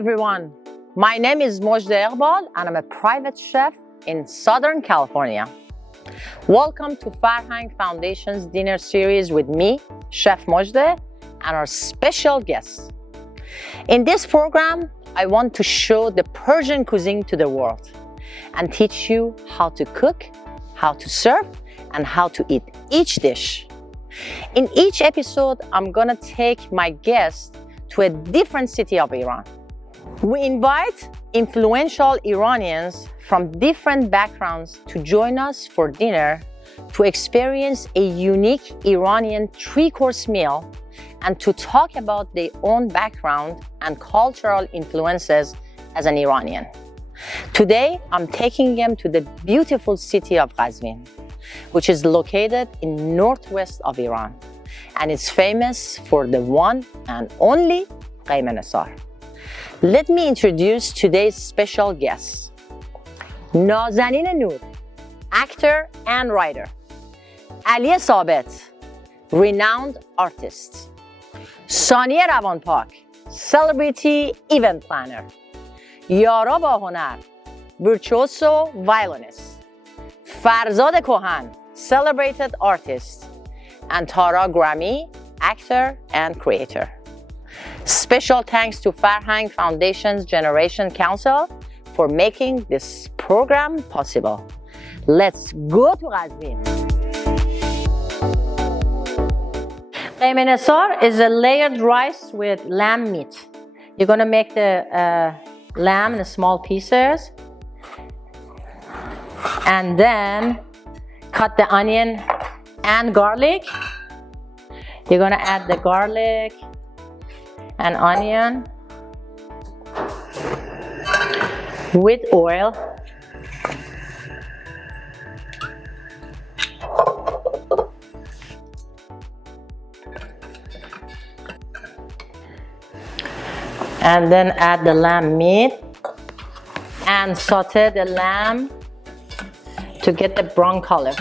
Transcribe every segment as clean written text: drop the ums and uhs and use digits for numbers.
everyone. My name is Mojdeh Eghbal and I'm a private chef in Southern California. Welcome to Farhang Foundation's dinner series with me, Chef Mojdeh, and our special guests. In this program, I want to show the Persian cuisine to the world and teach you how to cook, how to serve, and how to eat each dish. In each episode, I'm gonna take my guests to a different city of Iran. We invite influential Iranians from different backgrounds to join us for dinner to experience a unique Iranian three-course meal and to talk about their own background and cultural influences as an Iranian. Today, I'm taking them to the beautiful city of Qazvin, which is located in northwest of Iran, and it's famous for the one and only Gheymeh-Nesar. Let me introduce today's special guests. Nazanin Nour, actor and writer. Ali Sabet, renowned artist. Sunny Ravanbach, celebrity event planner. Yara Bahonar, virtuoso violinist. Farzad Kohan, celebrated artist. And Tara Grammy, actor and creator. Special thanks to Farhang Foundation's Generation Council for making this program possible. Let's go to Qazvin. Gheymeh-Nesar is a layered rice with lamb meat. You're gonna make the lamb in small pieces and then cut the onion and garlic. You're gonna add the garlic and onion with oil. And then add the lamb meat and saute the lamb to get the brown color.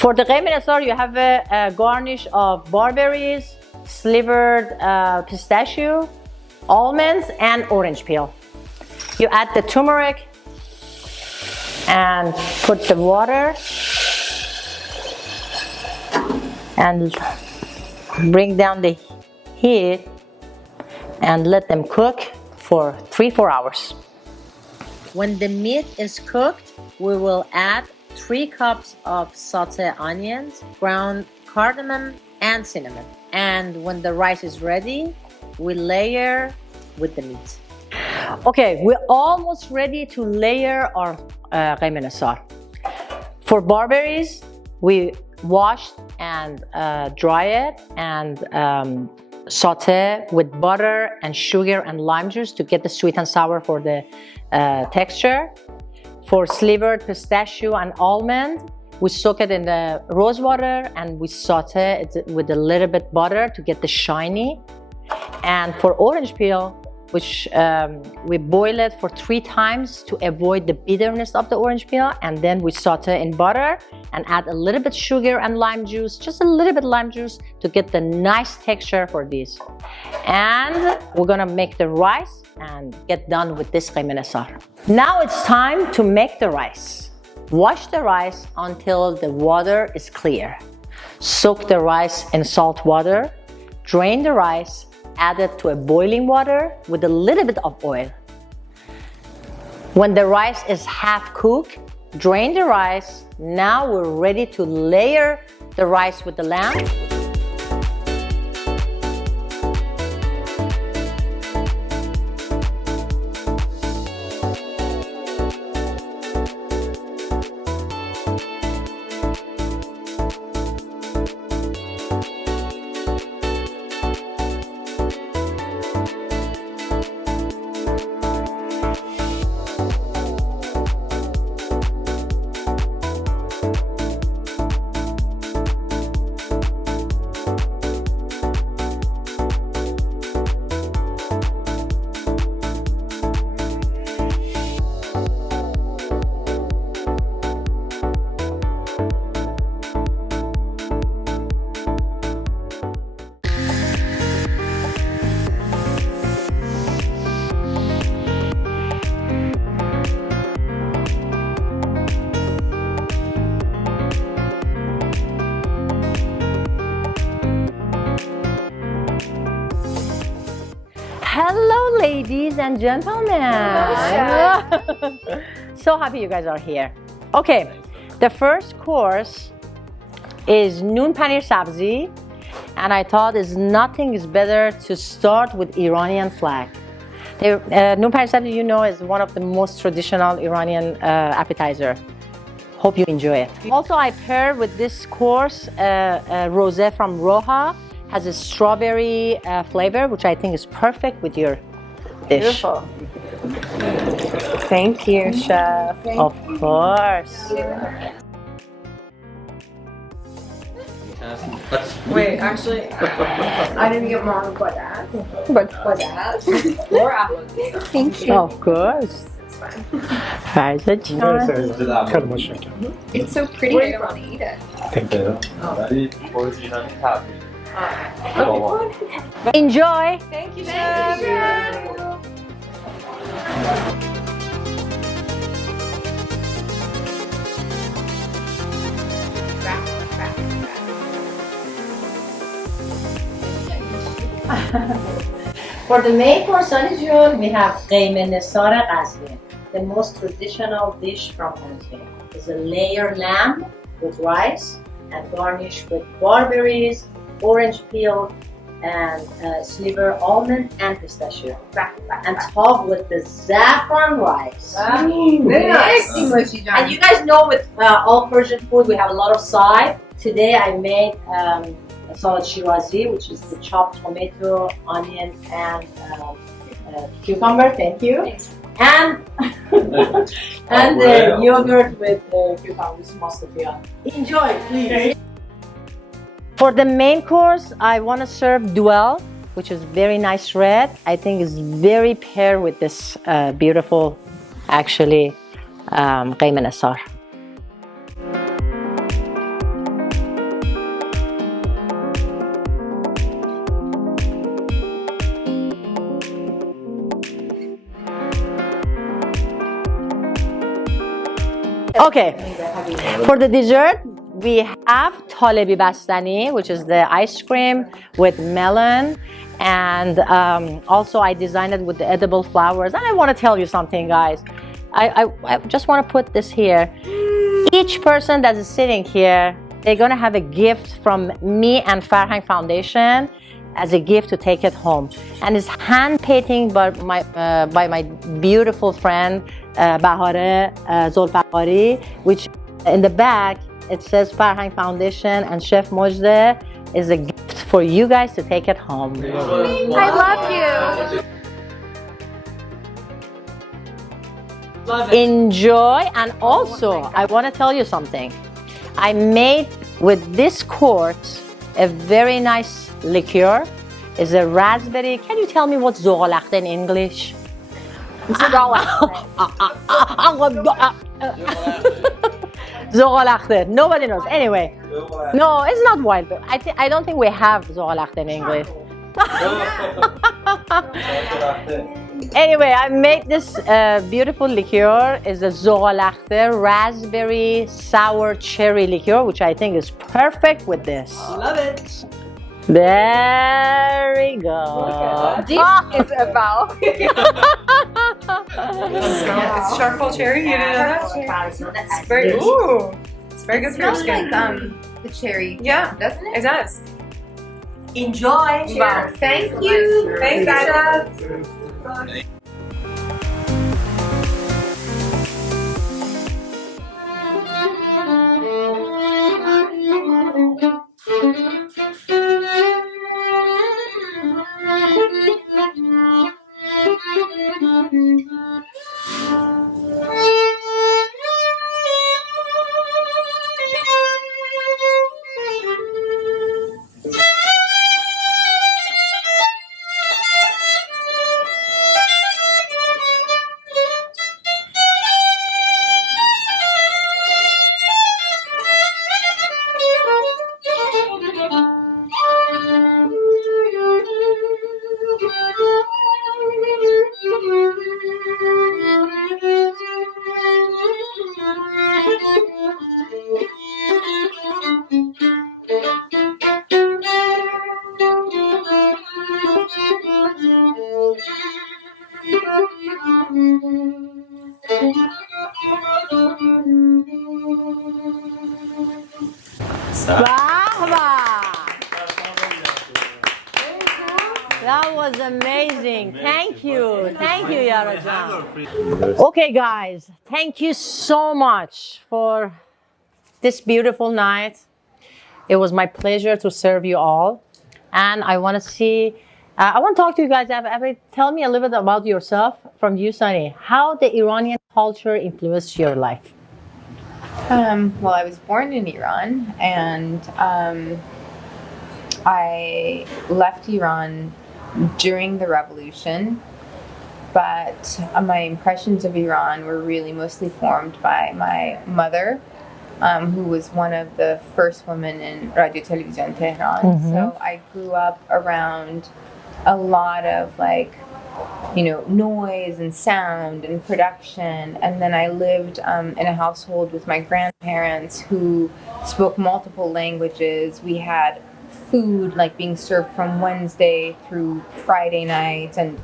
For the Gheymeh-Nesar, you have a garnish of barberries, slivered pistachio, almonds, and orange peel. You add the turmeric and put the water and bring down the heat and let them cook for 3-4 hours. When the meat is cooked, we will add 3 cups of sauté onions, ground cardamom, and cinnamon. And when the rice is ready, we layer with the meat. Okay, we're almost ready to layer our Gheymeh-Nesar. For barberries, we wash and dry it and saute with butter and sugar and lime juice to get the sweet and sour for the texture. For slivered pistachio and almond, we soak it in the rose water and we saute it with a little bit butter to get the shiny. And for orange peel, which we boil it for 3 times to avoid the bitterness of the orange peel, and then we saute in butter and add a little bit sugar and lime juice, just a little bit lime juice to get the nice texture for these. And we're gonna make the rice and get done with this Gheymeh-Nesar. Now it's time to make the rice. Wash the rice until the water is clear. Soak the rice in salt water, drain the rice, add it to a boiling water with a little bit of oil. When the rice is half cooked, drain the rice. Now we're ready to layer the rice with the lamb. Hello, ladies and gentlemen. Hello. So happy you guys are here. Okay, the first course is noon paneer sabzi, and I thought nothing is better to start with Iranian flag. Noon paneer sabzi, you know, is one of the most traditional Iranian appetizer. Hope you enjoy it. Also, I pair with this course rosé from Roha. Has a strawberry flavor, which I think is perfect with your dish. Beautiful. Thank you, Chef. Of course. Wait, actually, I didn't get more Mojdeh. Mojdeh. Or apple. Thank you. Of course. It's fine. Farzad Kohan. It's so pretty. I don't want to eat it. Thank you. Enjoy. Thank you, Chef. For the main course on June, we have Gheymeh-Nesar Qazvin, the most traditional dish from Qazvin. It's a layered lamb with rice and garnished with barberries, orange peel, and sliver almond and pistachio. And topped with the saffron rice. Very nice. Englishy, John. And you guys know with all Persian food, we have a lot of side. Today I made a salad shirazi, which is the chopped tomato, onion, and cucumber. Thank you. And and the yogurt with cucumbers, mustafia. Enjoy, please. For the main course, I want to serve duel, which is very nice red. I think it's very paired with this beautiful, actually, Gheymeh-Nesar. Okay, for the dessert, we have talebi bastani, which is the ice cream with melon, and also I designed it with the edible flowers. And I want to tell you something, guys. I just want to put this here. Each person that is sitting here, they're gonna have a gift from me and Farhang Foundation as a gift to take it home, and it's hand painting by my beautiful friend Bahonar Zulfaqari, which in the back it says Farhang Foundation and Chef Mojdeh is a gift for you guys to take it home. I love you. Enjoy. And also I want to tell you something. I made with this course a very nice liqueur. Is a raspberry. Can you tell me what's zoghalakhte in English? Zoghalakhte. Nobody knows. Anyway, no, it's not wild. But I don't think we have zoghalakhte in English. Anyway, I made this beautiful liqueur. Is a zoghalakhte raspberry sour cherry liqueur, which I think is perfect with this. Love it. Very good. This is about. It's charcoal cherry. You didn't know that? It's very, ooh, it's very good for your skin. Like the cherry. Yeah, Doesn't it? it does. Enjoy. Wow. Thank you. Thanks, Chef. Thank you. Thank you, Yara Jan. Okay, guys. Thank you so much for this beautiful night. It was my pleasure to serve you all. And I want to see, I want to talk to you guys. Tell me a little bit about yourself from you, Sunny. How the Iranian culture influenced your life? Well, I was born in Iran, and I left Iran during the revolution, but my impressions of Iran were really mostly formed by my mother, who was one of the first women in Radio Television Tehran. Mm-hmm. So I grew up around a lot of noise and sound and production. And then I lived in a household with my grandparents who spoke multiple languages. We had food like being served from Wednesday through Friday night, and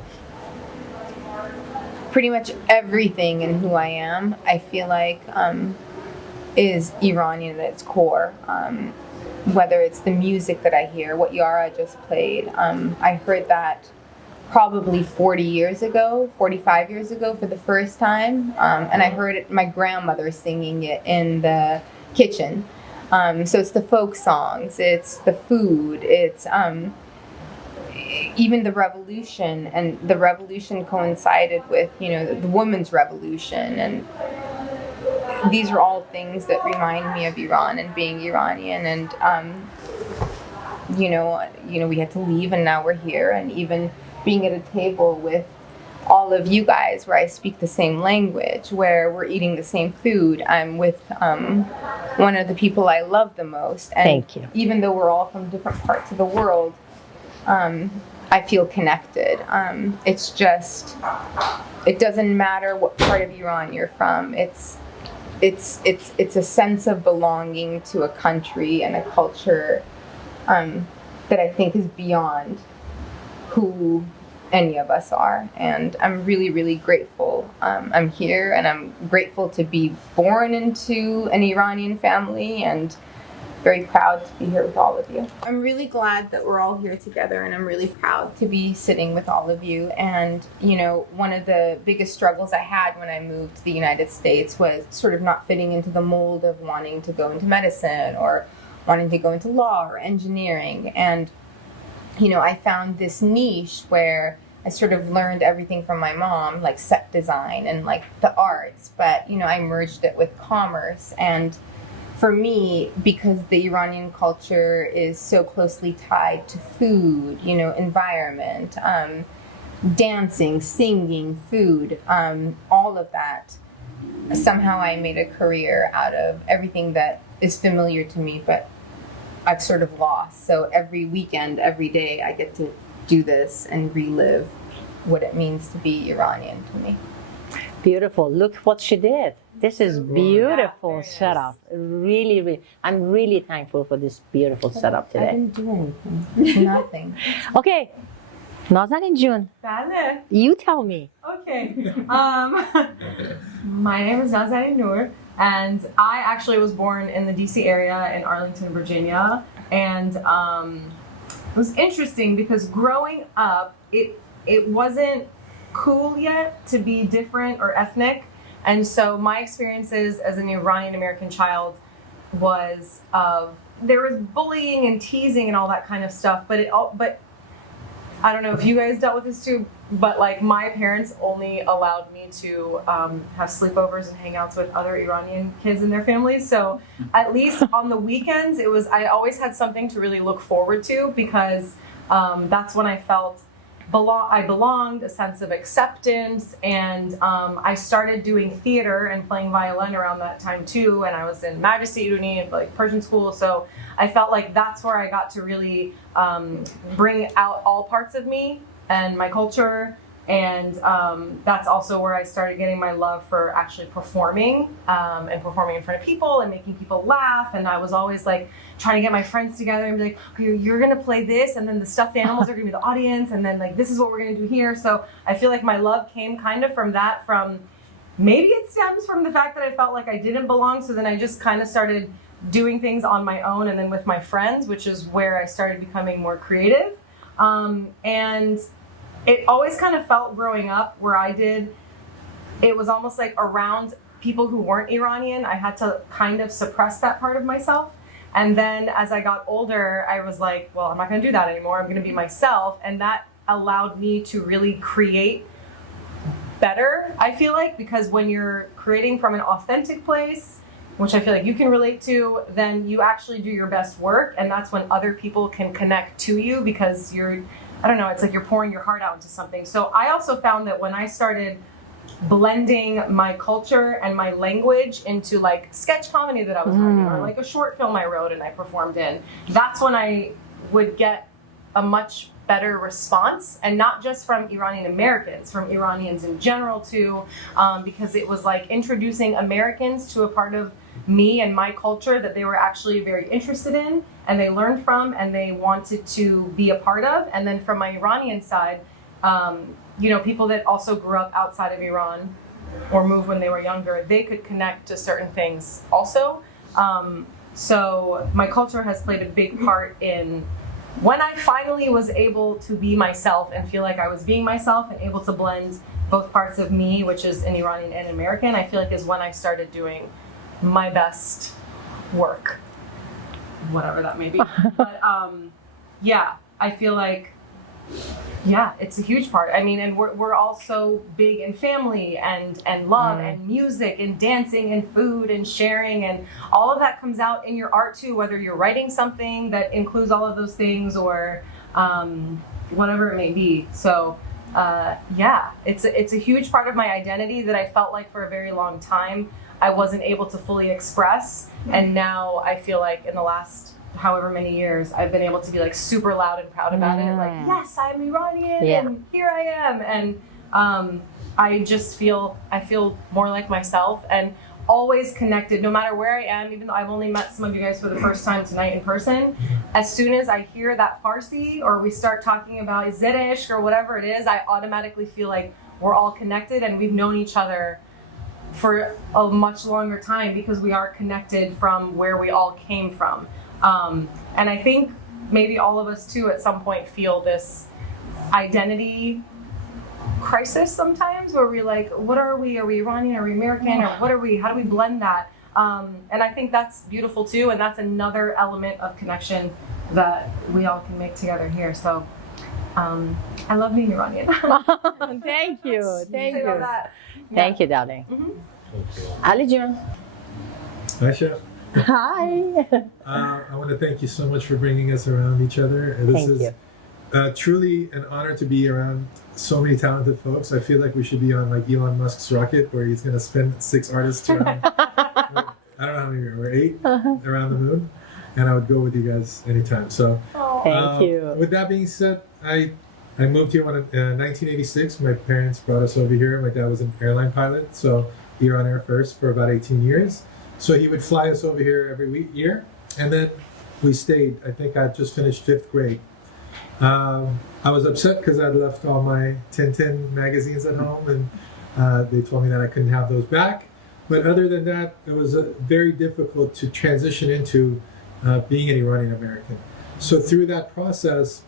pretty much everything in who I am, I feel like, is Iranian at its core. Whether it's the music that I hear, what Yara just played, I heard that probably 45 years ago for the first time, and I heard my grandmother singing it in the kitchen. So it's the folk songs, it's the food, it's even the revolution, and the revolution coincided with the women's revolution, and these are all things that remind me of Iran and being Iranian. And we had to leave, and now we're here, and even being at a table with all of you guys where I speak the same language, where we're eating the same food. I'm with one of the people I love the most. And thank you. Even though we're all from different parts of the world, I feel connected. It's just, it doesn't matter what part of Iran you're from. It's a sense of belonging to a country and a culture that I think is beyond who any of us are. And I'm really, really grateful. I'm here, and I'm grateful to be born into an Iranian family, and very proud to be here with all of you. I'm really glad that we're all here together, and I'm really proud to be sitting with all of you. And one of the biggest struggles I had when I moved to the United States was sort of not fitting into the mold of wanting to go into medicine or wanting to go into law or engineering. And I found this niche where I sort of learned everything from my mom, like set design and like the arts, but I merged it with commerce. And for me, because the Iranian culture is so closely tied to food, environment, dancing, singing, food, all of that, somehow I made a career out of everything that is familiar to me, but I've sort of lost. So every weekend, every day, I get to do this and relive what it means to be Iranian to me. Beautiful. Look what she did. This is beautiful setup. Really, really, I'm really thankful for this beautiful setup today. I didn't do anything. Nothing. Okay. Nazanin Jun, Bale. you tell me. Okay. My name is Nazanin Nour, and I actually was born in the DC area in Arlington, Virginia. And it was interesting because growing up, it wasn't cool yet to be different or ethnic. And so my experiences as an Iranian American child was there was bullying and teasing and all that kind of stuff, but I don't know if you guys dealt with this too, but like my parents only allowed me to have sleepovers and hangouts with other Iranian kids and their families. So at least on the weekends, I always had something to really look forward to, because that's when I felt I belonged, a sense of acceptance, and I started doing theater and playing violin around that time too, and I was in Mojdeh Eghbal and like Persian school, so I felt like that's where I got to really bring out all parts of me and my culture, and that's also where I started getting my love for actually performing and performing in front of people and making people laugh. And I was always like trying to get my friends together and be like, okay, you're gonna play this, and then the stuffed animals are gonna be the audience, and then like this is what we're gonna do here. So I feel like my love came kind of from that, maybe it stems from the fact that I felt like I didn't belong, so then I just kind of started doing things on my own and then with my friends, which is where I started becoming more creative. And it always kind of felt growing up where I did, it was almost like around people who weren't Iranian, I had to kind of suppress that part of myself. And then as I got older, I was like, well, I'm not going to do that anymore. I'm going to be myself. And that allowed me to really create better, I feel like, because when you're creating from an authentic place, which I feel like you can relate to, then you actually do your best work. And that's when other people can connect to you because you're, I don't know, it's like you're pouring your heart out into something. So I also found that when I started blending my culture and my language into like sketch comedy that I was writing or like a short film I wrote and I performed in, that's when I would get a much better response, and not just from Iranian Americans, from Iranians in general too, because it was like introducing Americans to a part of me and my culture that they were actually very interested in and they learned from and they wanted to be a part of. And then from my Iranian side, you know, people that also grew up outside of Iran or moved when they were younger, they could connect to certain things also. So my culture has played a big part in when I finally was able to be myself and feel like I was being myself and able to blend both parts of me, which is an Iranian and American, I feel like is when I started doing my best work, whatever that may be. But yeah, I feel like, yeah, it's a huge part. I mean, and we're all so big in family and love and music and dancing and food and sharing, and all of that comes out in your art too, whether you're writing something that includes all of those things or whatever it may be. So yeah, it's a huge part of my identity that I felt like for a very long time I wasn't able to fully express, and now I feel like in the last however many years I've been able to be like super loud and proud about it, like, yes, I'm Iranian and here I am. And I just feel more like myself and always connected no matter where I am, even though I've only met some of you guys for the first time tonight in person. As soon as I hear that Farsi or we start talking about Zedeshk or whatever it is, I automatically feel like we're all connected and we've known each other for a much longer time because we are connected from where we all came from. And I think maybe all of us too at some point feel this identity crisis sometimes where we're like, what are we? Are we Iranian? Are we American? Or what are we? How do we blend that? And I think that's beautiful too. And that's another element of connection that we all can make together here. So I love being Iranian. Thank you. Thank you. Yeah. Thank you, darling. Ali Jim. Hi, Chef. Hi. I want to thank you so much for bringing us around each other. This is truly an honor to be around so many talented folks. I feel like we should be on like Elon Musk's rocket where he's going to spend 6 artists around, I don't know how many we're 8 around the moon. And I would go with you guys anytime. So thank you. With that being said, I moved here when 1986. My parents brought us over here. My dad was an airline pilot, so Iran Air First for about 18 years. So he would fly us over here every year, and then we stayed. I think I just finished 5th grade. I was upset because I'd left all my Tintin magazines at home, and they told me that I couldn't have those back. But other than that, it was very difficult to transition into being an Iranian American. So through that process,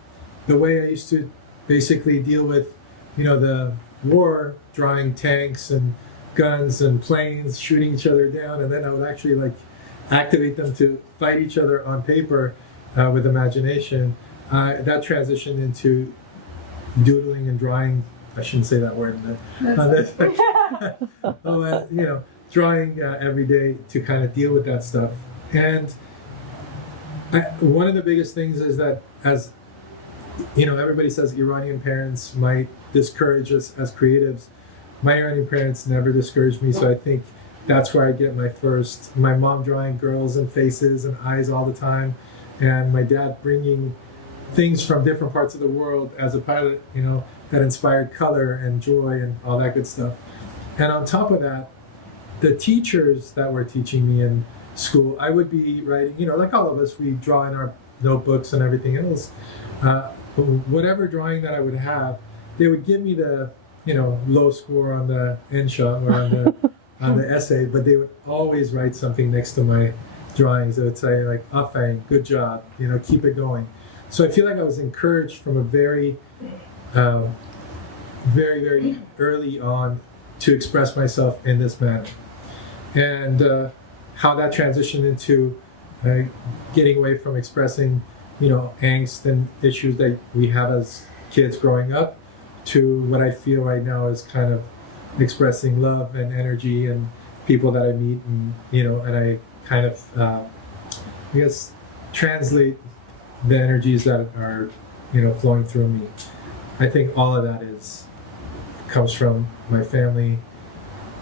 the way I used to basically deal with, the war, drawing tanks and guns and planes, shooting each other down, and then I would actually like activate them to fight each other on paper with imagination. That transitioned into doodling and drawing. I shouldn't say that word. Drawing every day to kind of deal with that stuff. And one of the biggest things is that, as everybody says Iranian parents might discourage us as creatives. My Iranian parents never discouraged me, so I think that's where I get my mom drawing girls and faces and eyes all the time, and my dad bringing things from different parts of the world as a pilot, that inspired color and joy and all that good stuff. And on top of that, the teachers that were teaching me in school, I would be writing, like all of us, we draw in our notebooks and everything else. Whatever drawing that I would have, they would give me the low score on the insha or on the essay, but they would always write something next to my drawings. They would say like, "Afain, good job, keep it going." So I feel like I was encouraged from a very very, very early on to express myself in this manner. And how that transitioned into getting away from expressing, angst and issues that we have as kids growing up, to what I feel right now is kind of expressing love and energy and people that I meet, and and I kind of I guess translate the energies that are flowing through me. I think all of that comes from my family,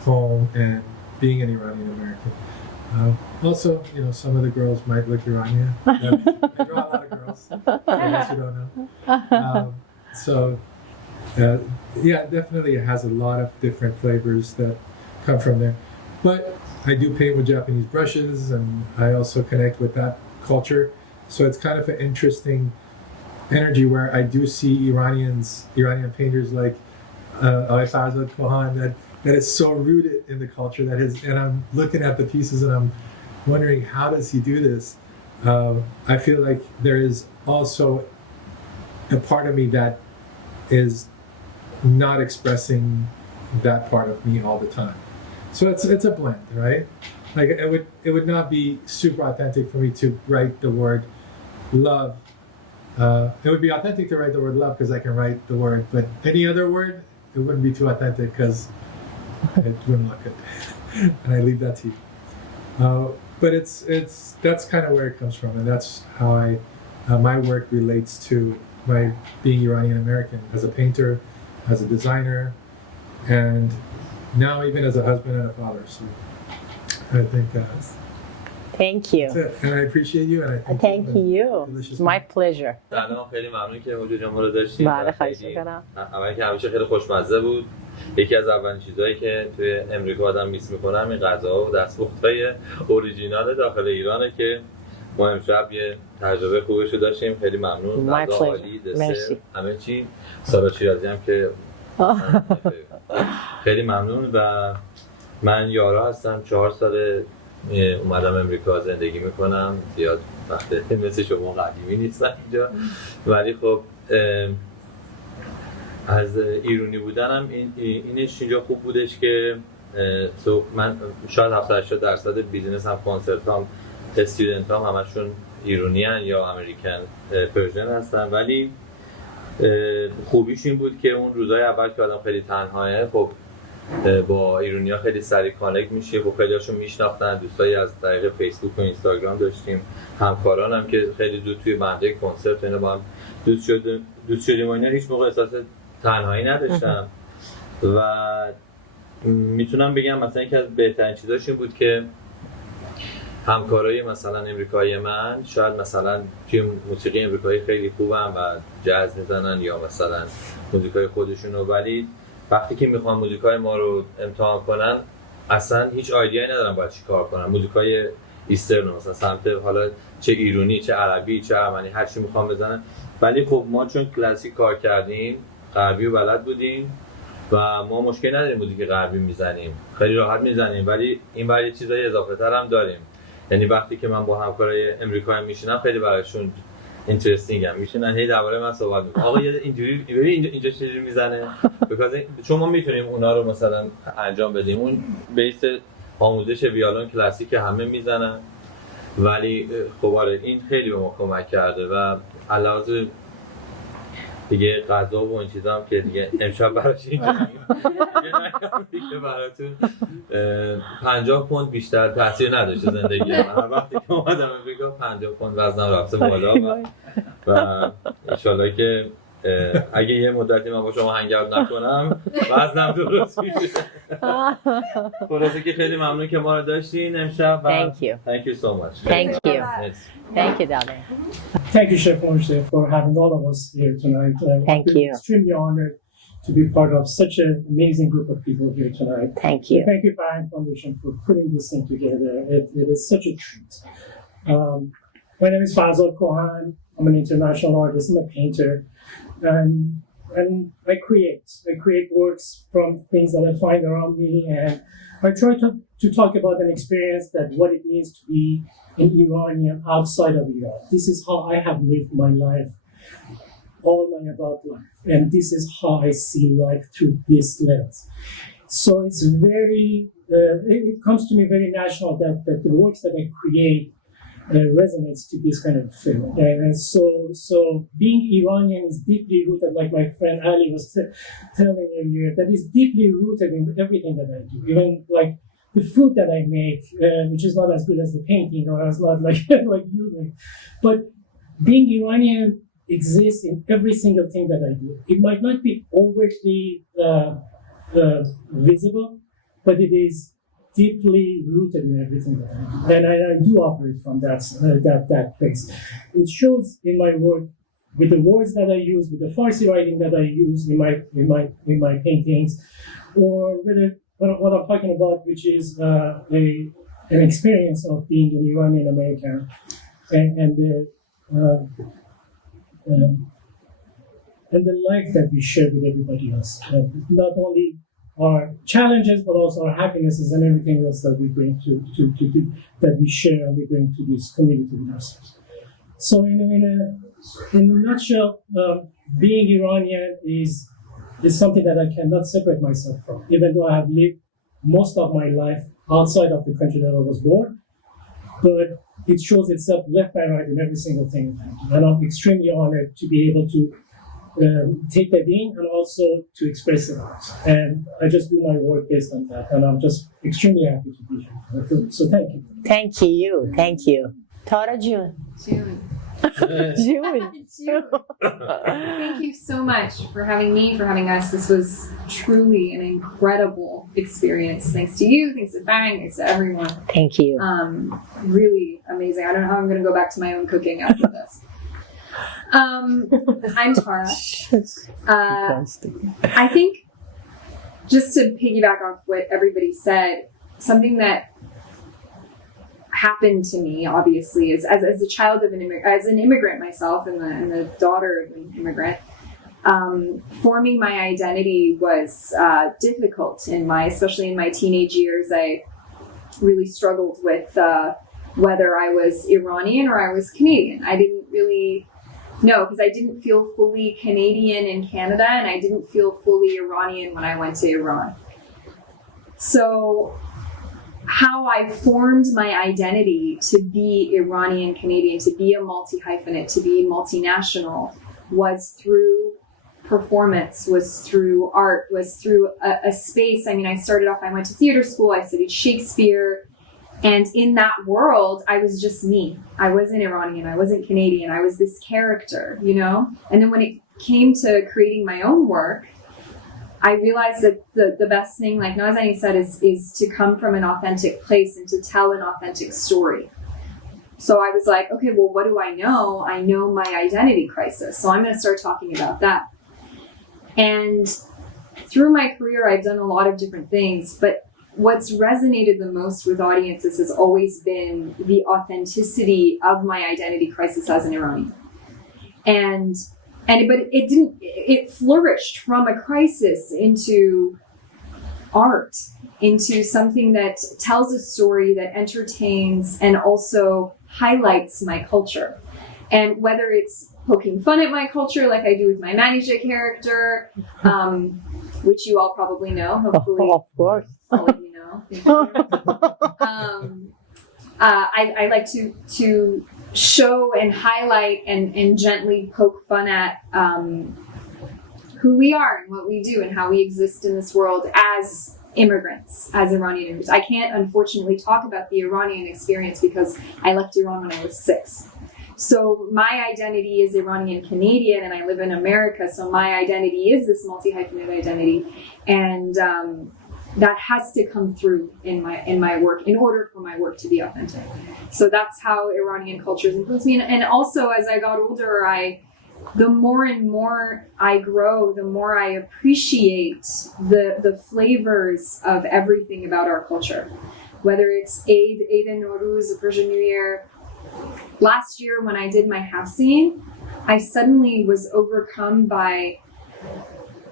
home, and being an Iranian American. Also, some of the girls might look Iranian. There are a lot of girls, for those who don't know. Yeah, definitely it has a lot of different flavors that come from there. But I do paint with Japanese brushes, and I also connect with that culture. So it's kind of an interesting energy where I do see Iranian painters like Ali Farzad Kohan that is so rooted in the culture and I'm looking at the pieces and I'm wondering, how does he do this? I feel like there is also a part of me that is not expressing that part of me all the time. So it's a blend, right? Like it would not be super authentic for me to write the word love. It would be authentic to write the word love because I can write the word, but any other word, it wouldn't be too authentic because it wouldn't look good. And I leave that to you. But that's kind of where it comes from, and that's how my work relates to my being Iranian American as a painter, as a designer, and now even as a husband and a father. So I think Thank you. that's it. And I appreciate you. And I Thank you. It's my pleasure. سلام، خیلی ممنون که موجود جمعه رو داشتیم. بله، خواهش می‌کنم. اول که همیشه خیلی خوشمزه بود. یکی از اولین چیزهایی که توی امریکا آدم میس میکنم این غذاها و دستپخت‌های اوریجینال داخل ایرانه که ما امشب یه تجربه خوبش رو داشتیم. خیلی ممنون. غذا عالی، دسر، همه چی. سارا شیرازی هم که خیلی ممنون. و من یارا هستم، 4 سال اومدم امریکا زندگی میکنم. زیاد وقت مثل شما قدیمی نیستم اینجا، ولی خب از ایرانی بودنم اینش اینجا خوب بودش که من شاید 70-80% بیزینس هم، کنسرت هم، استودنت هم همشون ایرانیان یا امریکن پرژن هستن. ولی خوبیش این بود که اون روزای اول که آدم خیلی تنهایه، خب با ایرانی‌ها خیلی سریع کانکت میشه. خب خیلی‌هاشون میشناختن، دوستایی از طریق فیسبوک و اینستاگرام داشتیم، همکارانم که خیلی زود توی بنده کنسرت اینا با هم دوست شدیم و اینا. هیچ موقع احساس تنهایی نداشتم. و میتونم بگم مثلا یکی از بهترین چیزاش این بود که همکارای مثلا امریکایی من شاید مثلا توی موسیقی امریکایی خیلی خوبن و جاز میزنن یا مثلا موزیکای خودشونو، ولی وقتی که میخوان موزیکای ما رو امتحان کنن اصلا هیچ ایده‌ای ندارن باید چی کار کنن. موزیکای ایسترن مثلا سمت حالا چه ایرانی چه عربی چه ارمنی هر چی میخوان بزنن، ولی خب ما چون کلاسیک کار کردیم، غربی و بلد بودیم و ما مشکل نداریم موزیک غربی میزنیم، خیلی راحت میزنیم، ولی این برای چیزای اضافه تر هم داریم. یعنی وقتی که من با همکارای امریکایی میشینم خیلی براشون اینترستینگ هم میشینن، هی درباره من صحبت میکنن، آقا اینجوری اینجا چجوری میزنه، چون ما میتونیم اونا رو مثلا انجام بدیم. اون بیس آموزش ویولون کلاسیک همه میزنن، ولی خب آره این خیلی به ما کمک کرده. و علاوه دیگه غذا و این چیزا هم که دیگه امشب براش اینجا دیگه براتون 50 پوند بیشتر تاثیر نداشته زندگی من. هر وقتی که اومدم امریکا 50 پوند وزنم رفته بالا و انشالله که اگه یه مدتی من با شما هنگ اوت نکنم وزنم درست میشه. خلاصه که خیلی ممنون که ما رو داشتین امشب. Thank you. Thank you so much. Thank you. Thank you, darling. Thank you, Chef Mojdeh, for having all of us here tonight. Thank I feel you. extremely honored to be part of such an amazing group of people here tonight. Thank you. Thank you, Farhang Foundation, for putting this thing together. It is such a treat. My name is Farzad Kohan. I'm an international artist. I'm a painter. And I create works from things that I find around me, and I try to talk about an experience that what it means to be an Iranian outside of Iran. This is how I have lived my life all my adult life. And this is how I see life through this lens. So it's very, it comes to me very natural that the works that I create resonates to this kind of film. And so being Iranian is deeply rooted, like my friend Ali was telling earlier, that is deeply rooted in everything that I do. Even like the food that I make, which is not as good as the painting or as not like like you make. But being Iranian exists in every single thing that I do. It might not be overtly visible, but it is deeply rooted in everything that I do. And I do operate from that place. It shows in my work with the words that I use, with the Farsi writing that I use in my paintings, or whether what I'm talking about, which is an experience of being an Iranian American, and the life that we share with everybody else. Not only our challenges, but also our happinesses and everything else that we bring to that we share and we bring to this community with ourselves. So in a nutshell, being Iranian is something that I cannot separate myself from, even though I have lived most of my life outside of the country that I was born. But it shows itself left and right in every single thing. And I'm extremely honored to be able to take that in and also to express it out. And I just do my work based on that. And I'm just extremely happy to be here. So thank you. Thank you. Thank you. Tara June. June. June. Thank you so much for having me, for having us. This was truly an incredible experience. Thanks to you, thanks to Farhang, thanks to everyone. Thank you. Really amazing. I don't know how I'm going to go back to my own cooking after this. I'm Tara. I think, just to piggyback off what everybody said, something that happened to me, obviously, is as a child of as an immigrant myself, and the daughter of an immigrant, forming my identity was difficult especially in my teenage years. I really struggled with whether I was Iranian or I was Canadian. I didn't really know, because I didn't feel fully Canadian in Canada, and I didn't feel fully Iranian when I went to Iran. So how I formed my identity to be Iranian Canadian, to be a multi-hyphenate, to be multinational, was through performance, was through art, was through a space. I mean, I went to theater school, I studied Shakespeare, and in that world, I was just me. I wasn't Iranian, I wasn't Canadian, I was this character, you know? And then when it came to creating my own work, I realized that the best thing, like Nazanin said, is to come from an authentic place and to tell an authentic story. So I was like, okay, well, what do I know? I know my identity crisis. So I'm going to start talking about that. And through my career, I've done a lot of different things, but what's resonated the most with audiences has always been the authenticity of my identity crisis as an Iranian. But it flourished from a crisis into art, into something that tells a story, that entertains and also highlights my culture. And whether it's poking fun at my culture, like I do with my Mojdeh character, which you all probably know, hopefully. Of course. All of you know. I like to show and highlight and gently poke fun at who we are and what we do and how we exist in this world as immigrants, as Iranian immigrants. I can't, unfortunately, talk about the Iranian experience because I left Iran when I was 6. So my identity is Iranian Canadian, and I live in America, so my identity is this multi-hyphenate identity. And that has to come through in my work in order for my work to be authentic. So that's how Iranian cultures influenced me. And also, as I got older, the more and more I grow, the more I appreciate the flavors of everything about our culture. Whether it's Eid al-Nowruz, the Persian New Year. Last year, when I did my half scene, I suddenly was overcome by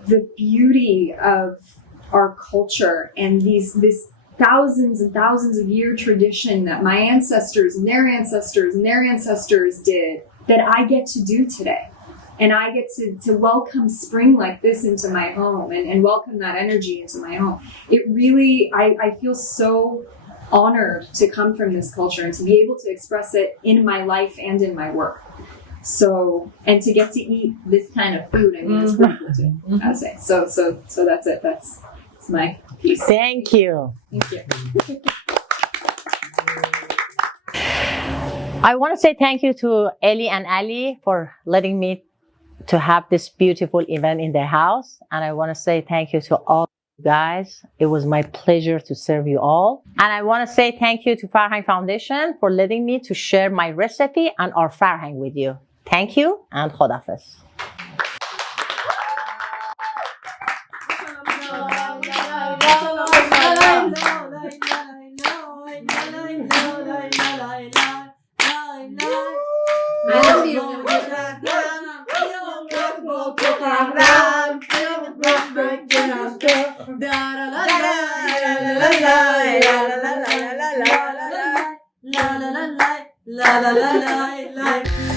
the beauty of our culture and this thousands and thousands of year tradition that my ancestors and their ancestors and their ancestors did that I get to do today. And I get to welcome spring like this into my home and welcome that energy into my home. It really, I feel so honored to come from this culture and to be able to express it in my life and in my work. So, and to get to eat this kind of food, I mean, it's pretty cool too, I'd say. So that's it. That's my piece. Thank you. Thank you. I want to say thank you to Ellie and Ali for letting me to have this beautiful event in their house. And I want to say thank you to all you guys. It was my pleasure to serve you all. And I want to say thank you to Farhang Foundation for letting me to share my recipe and our Farhang with you. Thank you and Khodafez. La la la la la la la la la la.